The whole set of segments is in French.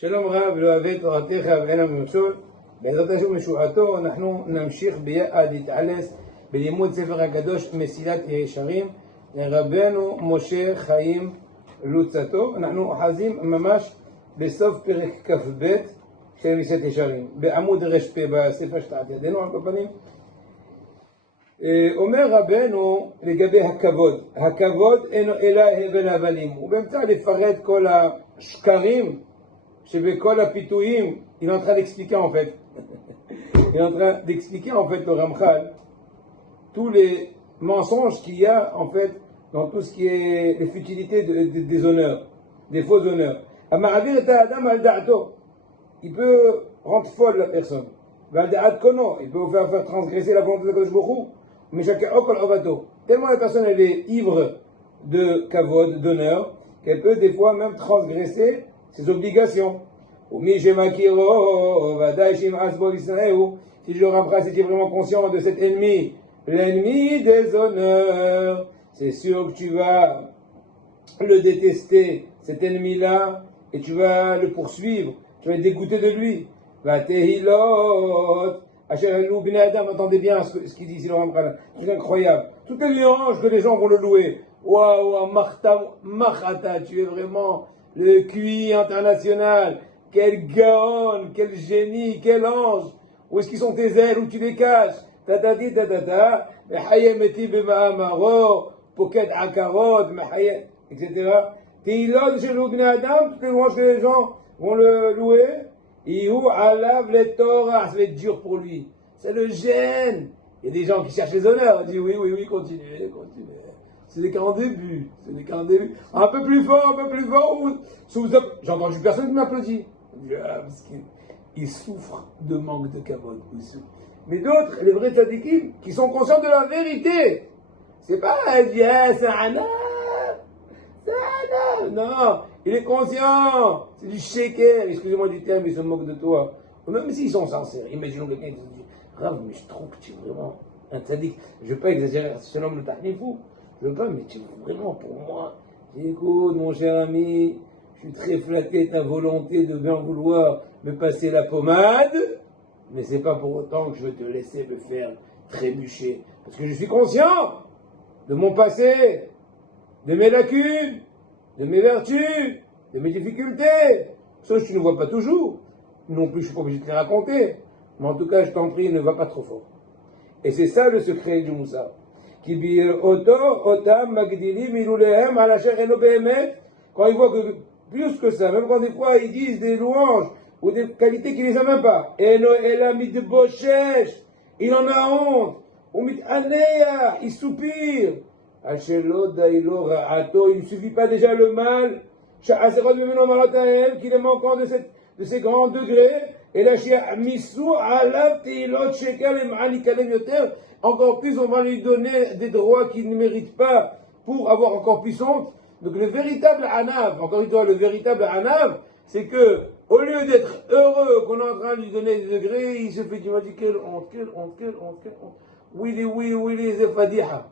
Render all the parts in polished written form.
שלום רב, לא אוהב את תורתך ואין הממשול. בעזרת השם משועתו, אנחנו נמשיך ביחד להתעלס בלימוד ספר הקדוש מסילת ישרים לרבנו משה חיים לוצתו. אנחנו אוחזים ממש בסוף פרק כ"ב של מסילת ישרים, בעמוד ר"פ בספר שתחת ידינו על כל פנים. אומר רבנו לגבי הכבוד, הכבוד אינו אלא הבל הבלים. הוא באמצע לפרט כל השקרים שבכל הפיתויים, il est en train d'expliquer en fait, il est en train d'expliquer en fait le Ramchal tous les mensonges qu'il y a en fait dans tout ce qui est les futilités des honneurs, des faux honneurs. Ama'avir et adam al da'ato, il peut rendre folle la personne. Val da'at kono, il peut vous faire transgresser la volonté de Kadosh Baruch Hu. Mais chacun okol avato. Tellement la personne elle est ivre de kavod, d'honneur, qu'elle peut des fois même transgresser ses obligations. Si le Ramchal était vraiment conscient de cet ennemi, l'ennemi des honneurs, c'est sûr que tu vas le détester, cet ennemi-là, et tu vas le poursuivre, tu vas être dégoûté de lui. Attendez bien ce qu'il dit ici le Ramchal, c'est incroyable. Toutes les louanges que les gens vont le louer. Waouh, Machata, tu es vraiment le QI international. Quel gaon, quel génie, quel ange. Où est-ce qu'ils sont tes ailes, où tu les caches? Tatati tatata, mehayemeti b'ma'amaro, poket akarot, etc. Teilot chez l'Ubne Adam, toutes les louanges que les gens vont le louer. Ihu alav le Torah, ça va être dur pour lui. Ça le gêne. Il y a des gens qui cherchent les honneurs. On dit oui, continuez. C'est des cas en début. Un peu plus fort. J'ai entendu personne qui m'applaudit. Parce qu'il souffre de manque de kavod. Mais d'autres, les vrais tzadikim, qui sont conscients de la vérité. C'est pas c'est un non, il est conscient. C'est du sheker. Excusez-moi du terme, ils se moquent de toi. Même s'ils sont sincères. Imaginons quelqu'un qui se dit Rav, mais je trouve que tu es vraiment un tzadik. Je ne veux pas exagérer, ce nom le tahnifou. Je ne veux pas, mais tu es vraiment pour moi. Écoute, mon cher ami, je suis très flatté de ta volonté de bien vouloir me passer la pommade, mais c'est pas pour autant que je veux te laisser me faire trébucher. Parce que je suis conscient de mon passé, de mes lacunes, de mes vertus, de mes difficultés. Sauf que tu ne vois pas toujours. Non plus, je ne suis pas obligé de te les raconter. Mais en tout cas, je t'en prie, ne va pas trop fort. Et c'est ça le secret du Moussa. Quand il voit que plus que ça, même quand des fois ils disent des louanges ou des qualités qu'il ne les a même pas, il en a honte, il soupire. Il ne suffit pas déjà le mal, qu'il est manquant de ces grands degrés. Et là, encore plus, on va lui donner des droits qu'il ne mérite pas pour avoir encore plus honte. Donc le véritable anav, encore une fois, le véritable anav, c'est que, au lieu d'être heureux qu'on est en train de lui donner des degrés, il se fait dire, quelle honte. Oui, c'est fadiha.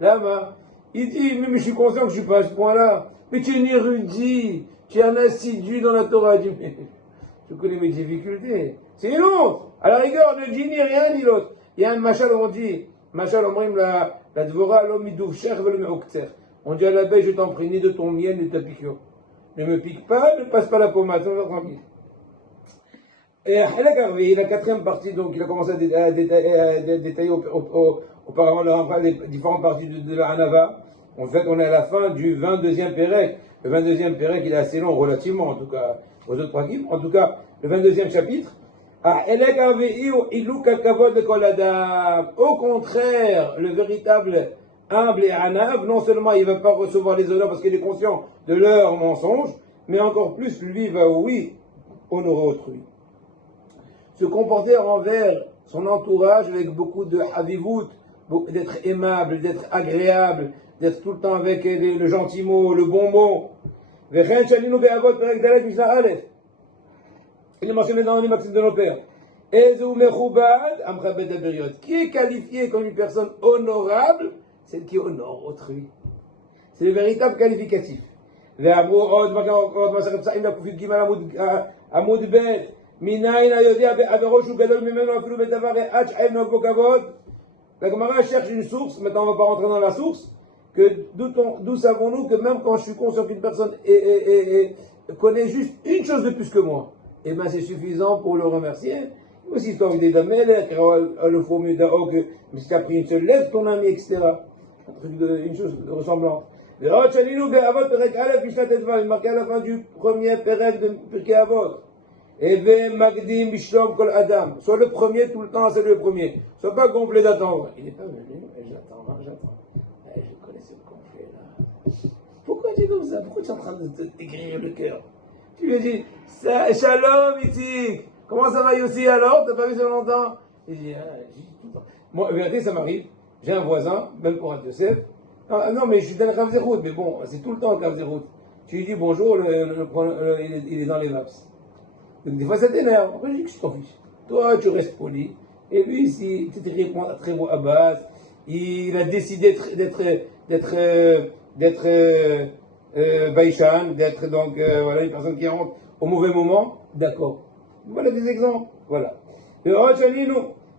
Là, il dit, mais je suis conscient que je suis pas à ce point-là. Mais tu es un érudit, tu es un assidu dans la Torah. Je connais mes difficultés. C'est une honte. À la rigueur, ne dis ni rien ni l'autre. Il y a un machal, on dit, la dvora, l'homme idouv-cher, on dit à l'abeille, je t'en prie, ni de ton miel, ni de ta piqûre. Ne me pique pas, ne passe pas la pommade, ça va tranquille. Et la quatrième partie, donc, il a commencé à détailler auparavant les différentes parties de la Hanava. En fait, on est à la fin du 22e Pérec. Le 22e Pérec, il est assez long, relativement, en tout cas, aux autres prakim. En tout cas, le 22e chapitre. Au contraire, le véritable humble et anav, non seulement il ne va pas recevoir les honneurs parce qu'il est conscient de leur mensonge, mais encore plus, lui va, oui, honorer autrui. Se comporter envers son entourage avec beaucoup de havivut, d'être aimable, d'être agréable, d'être tout le temps avec le gentil mot, le bon mot. Il est mentionné dans les maximes de nos pères. Qui est qualifié comme une personne honorable? Celle qui honore autrui. C'est le véritable qualificatif. ואמרו עוד מסכת פסחים בק"ג עמוד ב' מניין היודע בעבירו שהוא גדול ממנו אפילו בדבר עד שחייב נוהג בו כבוד. La Gemara cherche une source, maintenant on ne va pas rentrer dans la source, que d'où savons-nous que même quand je suis conscient qu'une personne connaît juste une chose de plus que moi, et bien c'est suffisant pour le remercier. Aussi, quand vous dites le faux mieux d'Ao, que si tu as pris une seule lettre, ton ami, etc. Une chose ressemblante. Il est marqué à la fin du premier pérec de Pirkei Avot. Et Magdim Bishlam Kol Adam. Soit le premier tout le temps, c'est le premier. Sois pas gonflé d'attendre. Il n'est pas venu, j'attends. Je connais ce gonflé là. Pourquoi tu es comme ça? Pourquoi tu es en train de t'écrire le cœur? Tu lui dis, Shalom Itik. Comment ça va Yossi alors? T'as pas vu ça longtemps? Il dit, tout le temps. Moi, en vérité, ça m'arrive. J'ai un voisin, même pour un Yosef. Non, mais je suis dans le Rav Zerout, mais bon, c'est tout le temps le Rav Zerout. Tu lui dis bonjour, il est dans les vaps. Donc des fois ça t'énerve. Après je dis que je t'en fiche. Toi tu restes poli. Et lui ici, tu réponds à très beau Abbas. Il a décidé d'être Baïchan, d'être donc voilà, une personne qui rentre au mauvais moment. D'accord. Voilà des exemples. Voilà.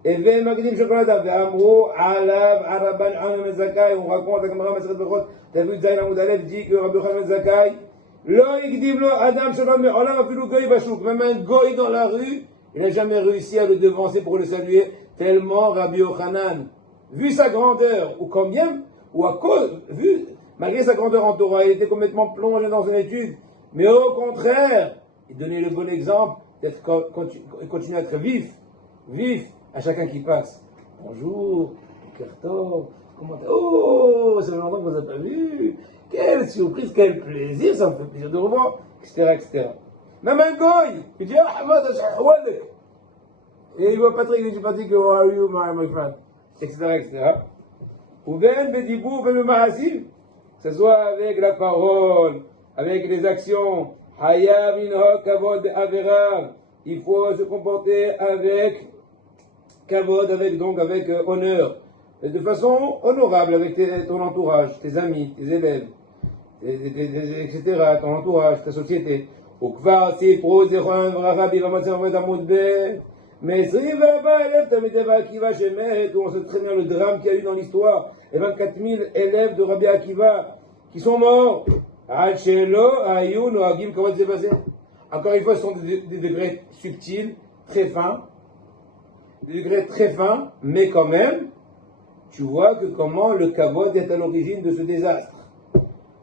Et Magdim Shokolada, Amro, Alav, Araban, Amem Zakai, on raconte à Kamara Masret Bechot, David Zayn Amoudalev dit que Rabbi Yochanan Zakai, Lo Igdim Lo Adam Shalom Me'olam Afilu Goy Bashuk, même un goy dans la rue, il n'a jamais réussi à le devancer pour le saluer, tellement Rabbi Yochanan, vu sa grandeur, ou combien, ou à cause, vu, malgré sa grandeur en Torah, il était complètement plongé dans son étude, mais au contraire, il donnait le bon exemple, d'être, continuer à être vif, à chacun qui passe. Bonjour, Kertov, comment t'as... Oh, ça fait longtemps qu'on ne vous a pas vu. Quelle surprise, quel plaisir, ça me fait plaisir de revoir, etc. Même un goy, il dit, ah, Ahmad, et il voit Patrick, il dit, Patrick, how are you, my friend, etc. Ou ben, bedibou, ben, mahasim, que ce soit avec la parole, avec les actions, hayab, inhok, kavod, avera, il faut se comporter avec kavod, avec honneur, de façon honorable avec ton entourage, tes amis, tes élèves, etc., ton entourage, ta société. וכבר סיפרו זיכרונם לברכה במצב עמוד ב' מ-24,000 תלמידי רבי עקיבא שמתו, on sait très bien le drame qu'il y a eu dans l'histoire, et 24 000 élèves de Rabbi Akiva qui sont morts. עד שלא היו נוהגים כבוד זה בזה. Encore une fois, ce sont des degrés subtils, très fins, mais quand même, tu vois que comment le kavod est à l'origine de ce désastre.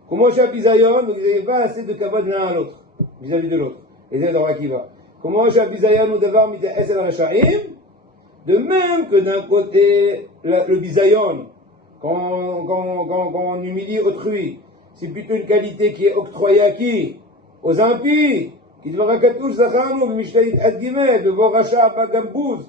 Comment chez Abizayon, vous n'avez pas assez de kavod l'un à l'autre, vis-à-vis de l'autre, et c'est dans Akiva. Comment chez Abizayon, nous devons mettre es al rashaim, de même que d'un côté, le bizayon, quand on humilie autrui, c'est plutôt une qualité qui est octroyée à qui? Aux impies. Qui devra katouche zacharnu, b'mishleit ad gimel, de racha pas gambouz.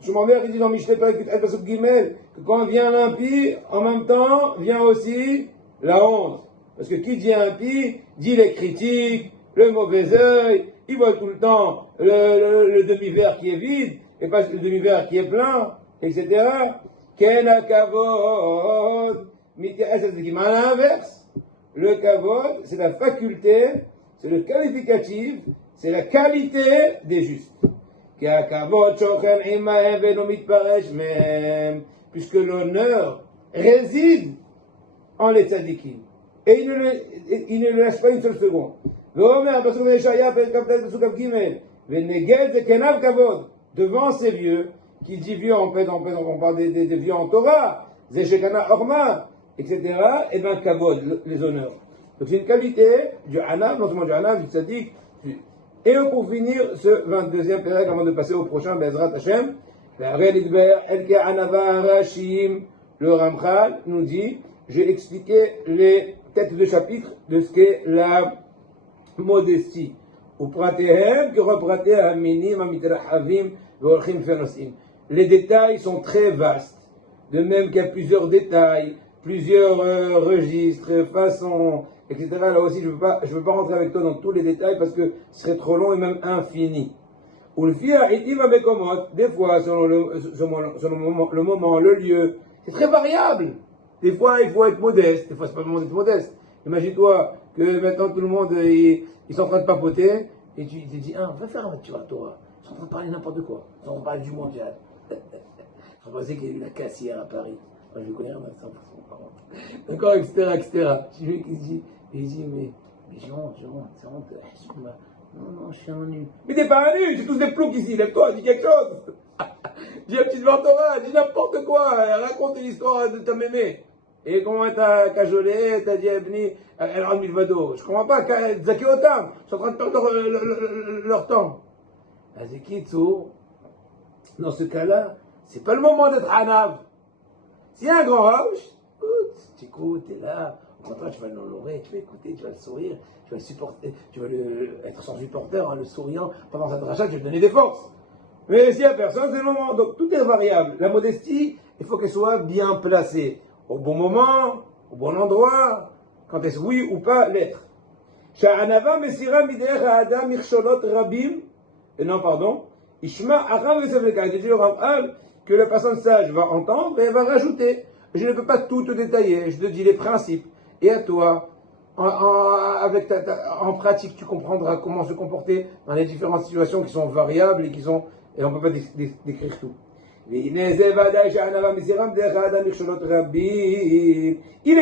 Je m'en vais, il dit dans Mishlei Perek ad pasuk gimel, que quand vient l'impie, en même temps, vient aussi la honte. Parce que qui dit impie, dit les critiques, le mauvais œil, il voit tout le temps le demi-verre qui est vide, et pas le demi-verre qui est plein, etc. Ken ha-kavod, mit'ya'as az-zikim. À l'inverse, le kavod, c'est la faculté, c'est le qualificatif, c'est la qualité des justes. Puisque l'honneur réside en les tzadikim. Et il ne le laisse pas une seule seconde. Devant ces vieux, qui dit vieux en fait, on parle des vieux en Torah, Zeshekana Orma, etc. Et bien kavod, les honneurs. Donc c'est une qualité du Hanav, non seulement du Hanav, du Tzadik. Et pour finir ce 22e pérec, avant de passer au prochain, Bezrat Hashem, le Ramchal nous dit, j'ai expliqué les têtes de chapitre de ce qu'est la modestie. Les détails sont très vastes. De même qu'il y a plusieurs détails, plusieurs registres, façons, etc. Là aussi, je ne veux pas rentrer avec toi dans tous les détails parce que ce serait trop long et même infini. Des fois, selon le moment, le lieu, c'est très variable. Des fois, il faut être modeste. Des fois, c'est pas le moment d'être modeste. Imagine-toi que maintenant tout le monde, ils sont en train de papoter, et tu te dis, ah, va faire un tu vois, toi. Ils sont en train de parler n'importe quoi. Ils sont en train de parler du mondial. Je pensais qu'il y a eu la cassière à Paris. Moi, je connais un accent pour son parent. D'accord, etc., etc. Je lui dis, mais Jean, c'est honte. Non, je suis un nul. Mais t'es pas un nul, c'est tous des ploucs ici, lève-toi, dis quelque chose. Dis un petit Torah, dis n'importe quoi, raconte une histoire de ta mémé. Et comment t'as cajolé, t'as dit Ebni, elle a mis le vado. Je comprends pas, Zaki Otam, ils sont en train de perdre leur temps. Azekitsu, dans ce cas-là, c'est pas le moment d'être Hanav. S'il y a un grand house, tu écoutes, t'es là. Au contraire, tu vas l'honorer, tu vas écouter, tu vas le sourire, tu vas le supporter, tu vas être son supporter, hein, le souriant pendant sa dracha, tu vas lui donner des forces. Mais s'il n'y a personne, c'est le moment. Donc tout est variable. La modestie, il faut qu'elle soit bien placée. Au bon moment, au bon endroit, quand est-ce oui ou pas l'être. Sha'anava mesira midech ha'adam mircholot rabim, non pardon, ishma aram vesevleka. Il dit le Ram'al que la personne sage va entendre et elle va rajouter. Je ne peux pas tout te détailler, je te dis les principes. Et à toi, en pratique, tu comprendras comment se comporter dans les différentes situations qui sont variables et et on ne peut pas décrire tout. Il est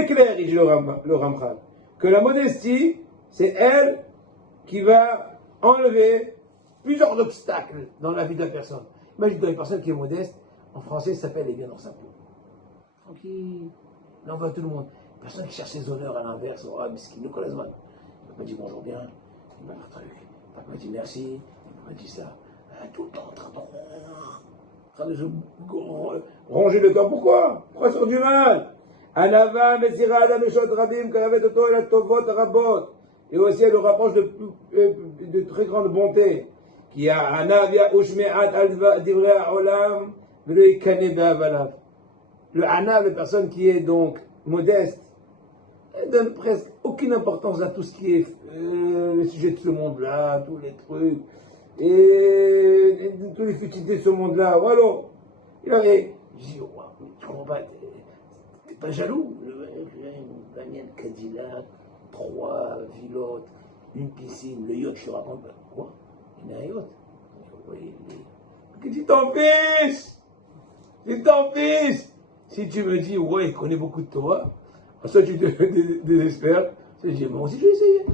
clair, dit le Ramchal, que la modestie, c'est elle qui va enlever plusieurs obstacles dans la vie de la personne. Imagine-toi une personne qui est modeste, en français, ça s'appelle, elle est bien dans sa peau. Tranquille, là on voit tout le monde. Personne qui cherche ses honneurs à l'inverse, oh, mais ce qu'il nous connaît mal. Il m'a pas dit bonjour bien, il m'a fait un truc, il m'a pas dit merci, il m'a dit ça. Tout le temps en train de se ronger le corps. Pourquoi sur du mal? Anava, Mesira, Adam, Eshot, Rabim, Karavet, Oto, et la Tovot, Rabot. Et aussi, elle le rapproche de très grande bonté. Qui a Anavia, Ushme'at, Alva, Divrea, Olam, Vele, Kane, Be'avalav. Le Anav, la personne qui est donc modeste, elle donne presque aucune importance à tout ce qui est le sujet de ce monde-là, tous les trucs. Et tous les futilités de ce monde-là, voilà. Il avait, je dis, oh, tu comprends pas, t'es pas jaloux? Une bagnole Cadillac, 3 vilotes, une piscine, le yacht, je te raconte pas. Quoi? Il y a un yacht? Oui, que tu t'en fiches! Tu t'en fiches! Si tu me dis, ouais, il connaît beaucoup de toi, ça tu te désespères, je dis, moi aussi je vais essayer.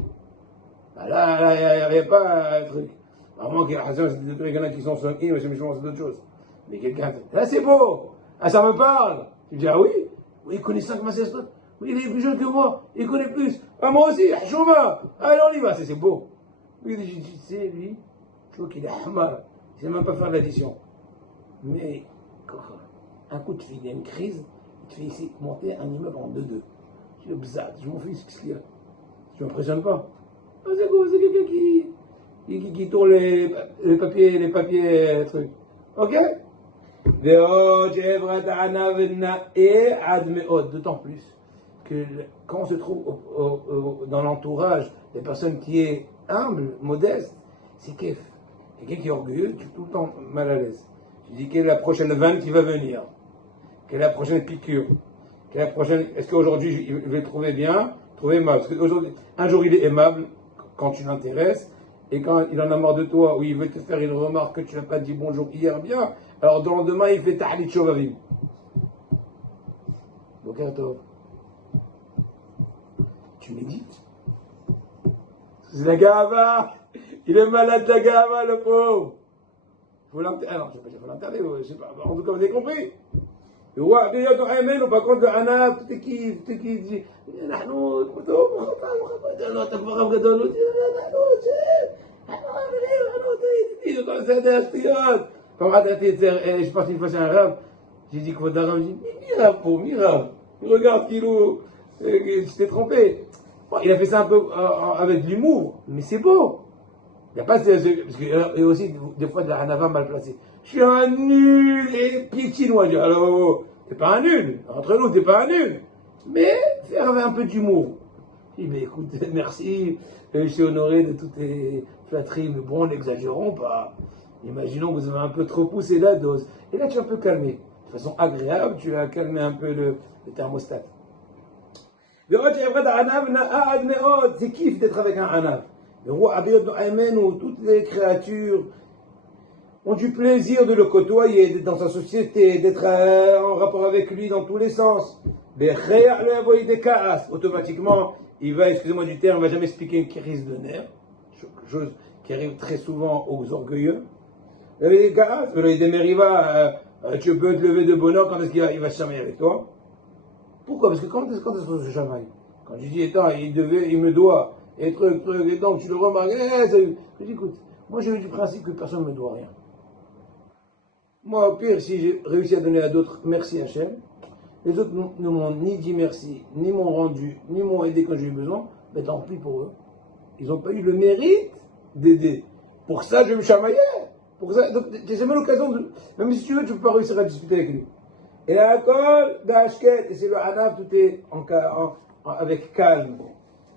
Là, il n'y a pas un truc. Vraiment, qu'il y en a qui sont sunny, mais c'est d'autres choses. Mais quelqu'un fait, ah, c'est beau! Ah, ça me parle! Tu dis, ah oui? Oui, il connaît 5 Massestot. Oui, il est plus jeune que moi, il connaît plus. Ah, moi aussi, Chouma! Allez, on y va, c'est beau. Oui, tu sais, lui, je trouve qu'il est hamar. Il ne sait même pas faire l'addition. Mais, un coup de fil, il y a une crise, il te fait ici monter un immeuble en 2-2. Je dis, bzat, je m'en fiche, qu'est-ce qu'il y a? Je ne m'impressionne pas. Ah, c'est quoi? C'est quelqu'un qui tourne les papiers, trucs. Ok? D'autant plus que quand on se trouve dans l'entourage des personnes qui est humble, modeste, c'est quelqu'un qui est orgueilleux, tu es tout le temps mal à l'aise. Tu dis quelle est la prochaine vanne qui va venir? Quelle est la prochaine piqûre? Quelle est la prochaine... Est-ce qu'aujourd'hui je vais le trouver bien, trouver mal? Parce qu'aujourd'hui, un jour il est aimable quand tu l'intéresses, et quand il en a marre de toi, ou il veut te faire une remarque que tu n'as pas dit bonjour hier bien, alors dans le lendemain il fait tahlit shovavim. Bokertov. Tu médites. C'est la gava. Il est malade la gava, le pauvre. Faut l'enterrer. Alors, je ne sais pas si il faut l'enterrer, je sais pas. En tout cas, vous avez compris. par contre, أنا تكي نحن je suis parti une fois chez un arabe, j'ai dit quoi d'arabe, j'ai dit mirabe, regarde Kilo, je t'ai trompé. Bon, il a fait ça un peu avec de l'humour, mais c'est beau. Il n'y a pas parce que, et aussi des fois de la hanava mal placée. Je suis un nul et pied chinois. Alors, t'es pas un nul. Entre nous, t'es pas un nul. Mais faire avec un peu d'humour. Je dis, mais écoute, merci, je suis honoré de toutes tes flatteries, mais bon, n'exagérons pas. Imaginons que vous avez un peu trop poussé la dose. Et là, tu as un peu calmé. De façon agréable, tu as calmé un peu le thermostat. C'est kiff d'être avec un anav. Le roi Abiyad Noamen, où toutes les créatures ont du plaisir de le côtoyer, d'être dans sa société, d'être en rapport avec lui dans tous les sens. Automatiquement, il va, excusez-moi du terme, il ne va jamais expliquer une crise de nerfs, chose qui arrive très souvent aux orgueilleux. Tu peux te lever de bonheur quand est-ce qu'il va se chamailler avec toi. Pourquoi? Parce que quand est-ce qu'on se chamaille? Quand je dis, attends, il me doit, et truc, et donc tu le remarques, je dis, écoute, moi j'ai eu du principe que personne ne me doit rien. Moi, au pire, si j'ai réussi à donner à d'autres, merci Hachem. Les autres ne m'ont ni dit merci, ni m'ont rendu, ni m'ont aidé quand j'ai eu besoin, mais tant pis pour eux. Ils n'ont pas eu le mérite d'aider. Pour ça, je vais me chamailler. Pour ça, donc, j'ai jamais l'occasion de. Même si tu veux, tu ne peux pas réussir à discuter avec lui. Et la kol d'Ashket, et c'est le Hanav, tout est avec calme.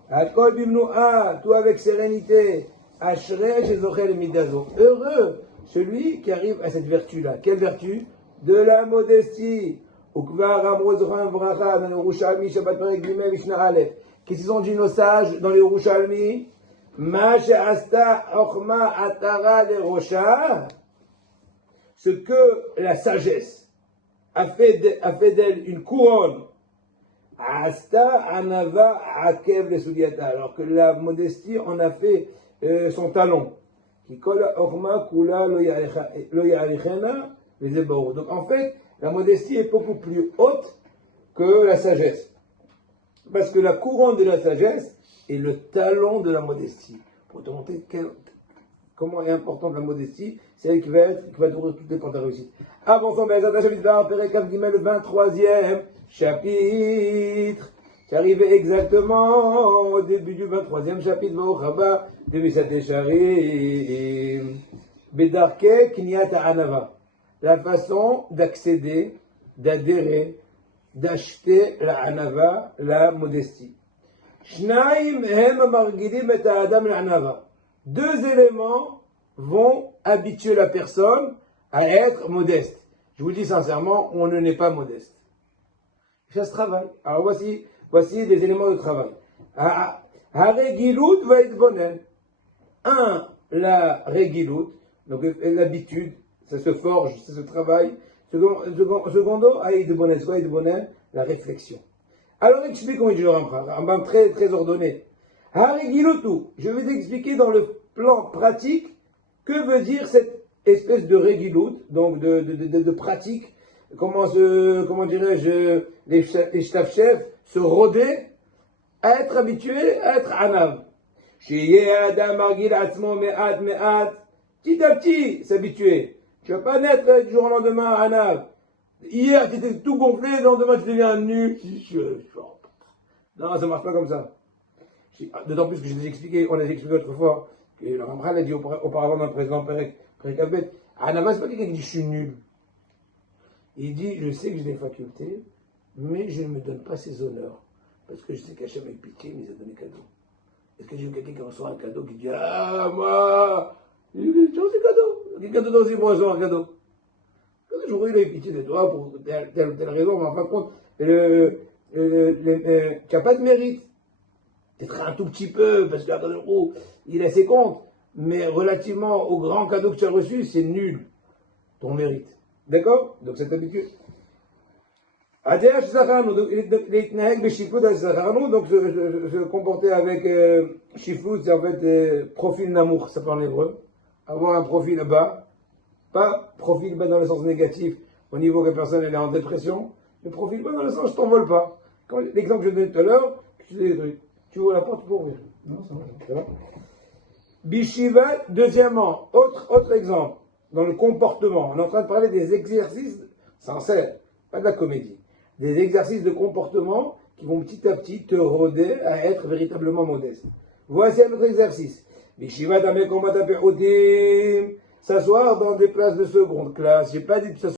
Alkol bimnoua, tout avec sérénité. Ashrei shezochel midazo. Heureux celui qui arrive à cette vertu-là. Quelle vertu? De la modestie. Ukvar amrozran vracha dans le Yerushalmi Shabbat Perek Gimel Mishnah Aleph. Qu'est-ce qu'ils ont dit nos sages dans les Yerushalmi? Ma she'asta ochma atara le rosha. Ce que la sagesse a fait d'elle une couronne. Asta anava akev le sudiata. Alors que la modestie en a fait son talon. Donc en fait, la modestie est beaucoup plus haute que la sagesse. Parce que la couronne de la sagesse est le talon de la modestie. Pour te montrer comment est importante la modestie, c'est elle qui va ouvrir toutes les portes de réussite. Avançons, le 23e chapitre. C'est arrivé exactement au début du 23e chapitre, de Misate Sharim, Bedarke Kniat Anava. La façon d'accéder, d'adhérer, d'acheter la Anava, la modestie. Shnaim hem margidim et adam l'anava. Deux éléments vont habituer la personne à être modeste. Je vous dis sincèrement, on ne n'est pas modeste. Ça se travaille. Alors voici des éléments de travail. Haregilut va être bonen. La regilut, donc l'habitude, ça se forge, ça se travaille. Secondo, aïd bonen, soit aïd bonen, la réflexion. Alors explique comment il dit le Rambam, très, très ordonné. Haregilutu, je vais t'expliquer dans le plan pratique que veut dire cette espèce de regilut, donc de pratique. Comment dirais-je, les staff-chefs se roder à être habitués à être anav. Petit à petit, s'habituer. Tu ne vas pas naître du jour au lendemain anav. Hier, tu étais tout gonflé, le lendemain, tu deviens nul. Non, ça ne marche pas comme ça. D'autant plus que on a expliqué autrefois, que le Ramchal a dit auparavant dans le président Perek Abed, Anava, c'est pas quelqu'un qui dit je suis nul. Il dit, je sais que j'ai des facultés, mais je ne me donne pas ses honneurs. Parce que je sais qu'Hachem avec pitié, il nous a donné cadeau. Est-ce que j'ai vu quelqu'un qui reçoit un cadeau qui dit, ah, moi, j'ai reçu cadeau. Quelqu'un d'autre aussi pour recevoir un cadeau. Quand je il a eu pitié de toi pour telle ou telle raison, mais en fin de compte, tu n'as pas de mérite. Peut-être un tout petit peu, parce qu'il a ses comptes. Mais relativement au grand cadeau que tu as reçu, c'est nul, ton mérite. D'accord? Donc cette habitude. Donc se comporter avec shiflut, c'est en fait profil d'amour, ça parle en hébreu. Avoir un profil bas, pas profil bas dans le sens négatif, au niveau que la personne elle est en dépression, mais profil bas dans le sens je t'envole pas. Comme l'exemple que je donnais tout à l'heure, tu ouvres la porte pour ouvrir. Non, ça va. Bishivat, deuxièmement, autre exemple. Dans le comportement, on est en train de parler des exercices sincères, pas de la comédie, des exercices de comportement qui vont petit à petit te rôder à être véritablement modeste. Voici un autre exercice. S'asseoir dans des places de seconde classe. J'ai pas dit de s'asseoir